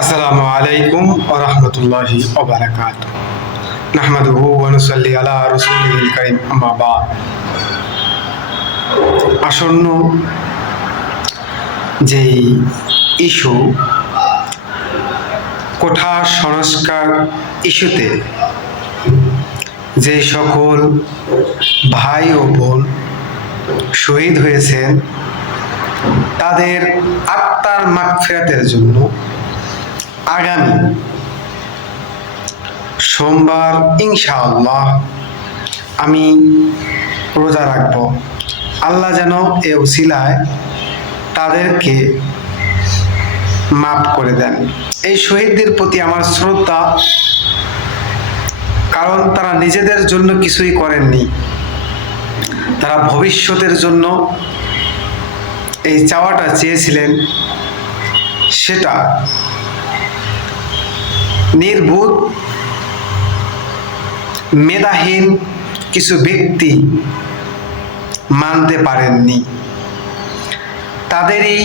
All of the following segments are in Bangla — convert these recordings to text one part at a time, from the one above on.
আসসালামু আলাইকুম ওয়া রাহমাতুল্লাহি ওয়া বারাকাতুহু। নাহমাদুহু ওয়া নুসাল্লি আলা রাসূলিল কারীম, আম্মা বা'দ। আসন্ন যেই ইস্যু, কোঠা সংস্কার ইস্যুতে যে সকল ভাই ও বোন শহীদ হয়েছেন, তাদের আত্মার মাগফিরাতের জন্য আগামী সোমবার ইনশাআল্লাহ আমি রোজা রাখব। আল্লাহ যেন এ উসিলায় তাদেরকে মাফ করে দেন। এই শহীদদের প্রতি আমার শ্রদ্ধা, কারণ তারা নিজেদের জন্য কিছুই করেননি, তারা ভবিষ্যতের জন্য এই চাওয়াটা চেয়েছিলেন। সেটা নির্বোধ মেধাহীন কিছু ব্যক্তি মানতে পারেননি। তাদেরই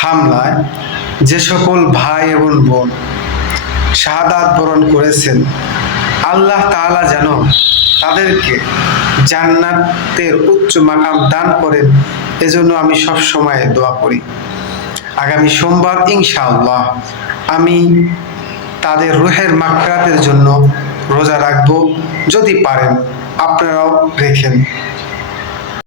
হামলায় যে সকল ভাই এবং বোন শাহাদাত বরণ করেছেন, আল্লাহ তাআলা যেন তাদেরকে জান্নাতের উচ্চ মাকাম দান করেন, এজন্য আমি সব সময় দোয়া করি। আগামী সোমবার ইনশাআল্লাহ আমি তাদের রুহের মাগফিরাতের জন্য রোজা রাখবো। যদি পারেন আপনারাও রেখেন।